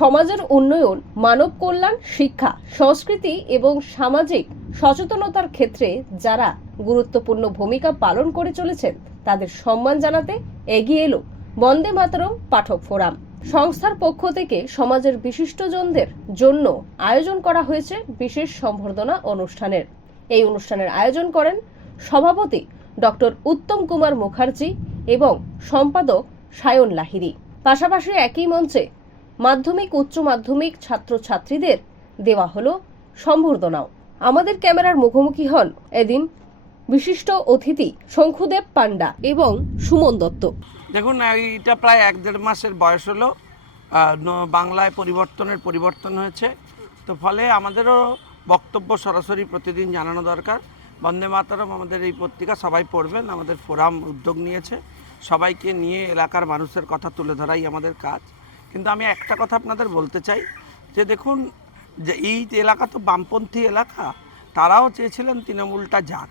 সমাজের উন্নয়ন, মানব কল্যাণ, শিক্ষা, সংস্কৃতি এবং সামাজিক সচেতনতার ক্ষেত্রে যারা গুরুত্বপূর্ণ ভূমিকা পালন করে চলেছেন তাদের সম্মান জানাতে এগিয়ে এলো বন্দে মাতরম পাঠক ফোরাম। সংস্থার পক্ষ থেকে সমাজের বিশিষ্টজনদের জন্য আয়োজন করা হয়েছে বিশেষ সম্বর্ধনা অনুষ্ঠানের। এই অনুষ্ঠানের আয়োজন করেন সভাপতি ডক্টর উত্তম কুমার মুখার্জি এবং সম্পাদক সায়ন লাহিড়ী। পাশাপাশি একই মঞ্চে মাধ্যমিক, উচ্চ মাধ্যমিক ছাত্রছাত্রীদের দেওয়া হলো সম্বর্ধনাও। আমাদের ক্যামেরার মুখোমুখি হন এদিন বিশিষ্ট অতিথি শঙ্কুদেব পান্ডা এবং সুমন দত্ত। দেখুন, এটা প্রায় 1-1.5 মাসের বয়স হলো, বাংলায় পরিবর্তন হয়েছে, তো ফলে আমাদেরও বক্তব্য সরাসরি প্রতিদিন জানানো দরকার। বন্দে মাতরম আমাদের এই পত্রিকা সবাই পড়বেন, আমাদের ফোরাম উদ্যোগ নিয়েছে, সবাইকে নিয়ে এলাকার মানুষের কথা তুলে ধরাই আমাদের কাজ। কিন্তু আমি একটা কথা আপনাদের বলতে চাই যে দেখুন, যে এই এলাকা তো বামপন্থী এলাকা, তারাও চেয়েছিলেন তৃণমূলটা যাক,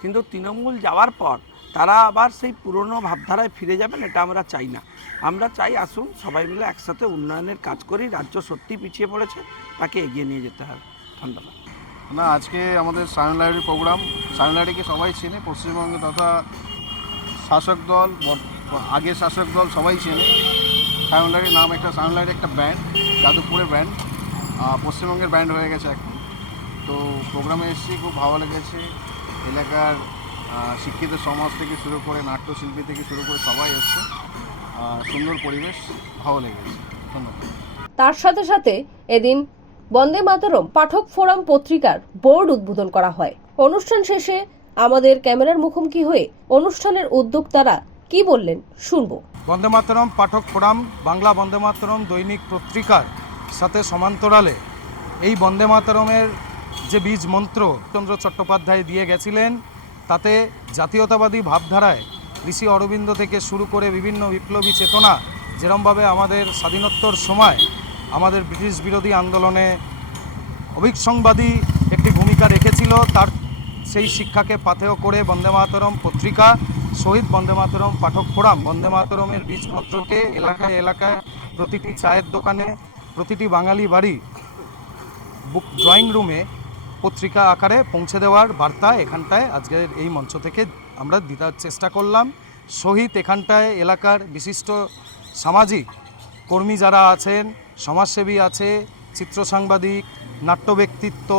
কিন্তু তৃণমূল যাওয়ার পর তারা আবার সেই পুরনো ভাবধারায় ফিরে যাবেন, এটা আমরা চাই না। আমরা চাই আসুন সবাই মিলে একসাথে উন্নয়নের কাজ করি। রাজ্য সত্যি পিছিয়ে পড়েছে, তাকে এগিয়ে নিয়ে যেতে হবে। ধন্যবাদ। না, আজকে আমাদের সায়ন লাহিড়ীর প্রোগ্রাম। সায়ন লাহিড়ীকে সবাই চেনে, পশ্চিমবঙ্গে তথা শাসক দল, আগের শাসক দল সবাই চেনে। সায়ন লাহিড়ীর নাম একটা, সায়ন লাহিড়ী একটা ব্র্যান্ড, যাদবপুরের ব্র্যান্ড, পশ্চিমবঙ্গের ব্র্যান্ড হয়ে গেছে এখন। তো প্রোগ্রামে এসেছি, খুব ভালো লেগেছে। এলাকার শিক্ষিত সমাজ থেকে শুরু করে নাট্যশিল্পী থেকে শুরু করে সবাই এসছে, সুন্দর পরিবেশ, ভালো লেগেছে। ধন্যবাদ। তার সাথে সাথে এদিন বন্দে মাতরম পাঠক ফোরাম পত্রিকার বোর্ড উদ্বোধন করা হয়। অনুষ্ঠান শেষে আমাদের ক্যামেরার মুখোমুখি হয়ে অনুষ্ঠানের উদ্যোক্তারা কি বললেন শুনবো। বন্দে মাতরম পাঠক ফোরাম বাংলা বন্দে মাতরম দৈনিক পত্রিকার সাথে সমান্তরালে এই বন্দে মাতরমের যে বীজ মন্ত্র চন্দ্র চট্টোপাধ্যায় দিয়ে গেছিলেন, তাতে জাতীয়তাবাদী ভাবধারায় ঋষি অরবিন্দ থেকে শুরু করে বিভিন্ন বিপ্লবী চেতনা যেরমভাবে আমাদের স্বাধীনোত্তর সময় আমাদের ব্রিটিশ বিরোধী আন্দোলনে অভিসংবাদী একটি ভূমিকা রেখেছিল, তার সেই শিক্ষাকে পাথেয় করে বন্দে মাতরম পত্রিকা, শহীদ বন্দে মাতরম পাঠক ফোরাম বন্দে মাতরমের বীজ মন্ত্রকে এলাকায় এলাকায়, প্রতিটি চায়ের দোকানে, প্রতিটি বাঙালি বাড়ি, বুক ড্রয়িং রুমে পত্রিকা আকারে পৌঁছে দেওয়ার বার্তা এখানটায় আজকের এই মঞ্চ থেকে আমরা দিতে চেষ্টা করলাম। শহীদ এখানটায় এলাকার বিশিষ্ট সামাজিক কর্মী যারা আছেন, সমাজসেবী আছে, চিত্র সাংবাদিক, নাট্য ব্যক্তিত্ব,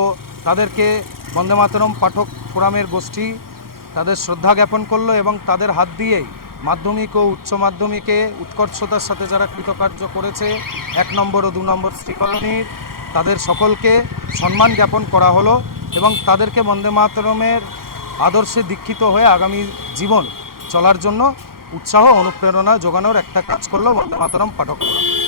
তাদেরকে বন্দে মাতরম পাঠক ফোরামের গোষ্ঠী তাদের শ্রদ্ধা জ্ঞাপন করলো এবং তাদের হাত দিয়েই মাধ্যমিক ও উচ্চ মাধ্যমিকে উৎকর্ষতার সাথে যারা কৃতকার্য করেছে 1 নম্বর ও 2 নম্বর শ্রীকলোনির, তাদের সকলকে সম্মান জ্ঞাপন করা হলো এবং তাদেরকে বন্দে মাতরমের আদর্শে দীক্ষিত হয়ে আগামী জীবন চলার জন্য উৎসাহ অনুপ্রেরণা যোগানোর একটা কাজ করলো বন্দে মাতরম পাঠক ফোরাম।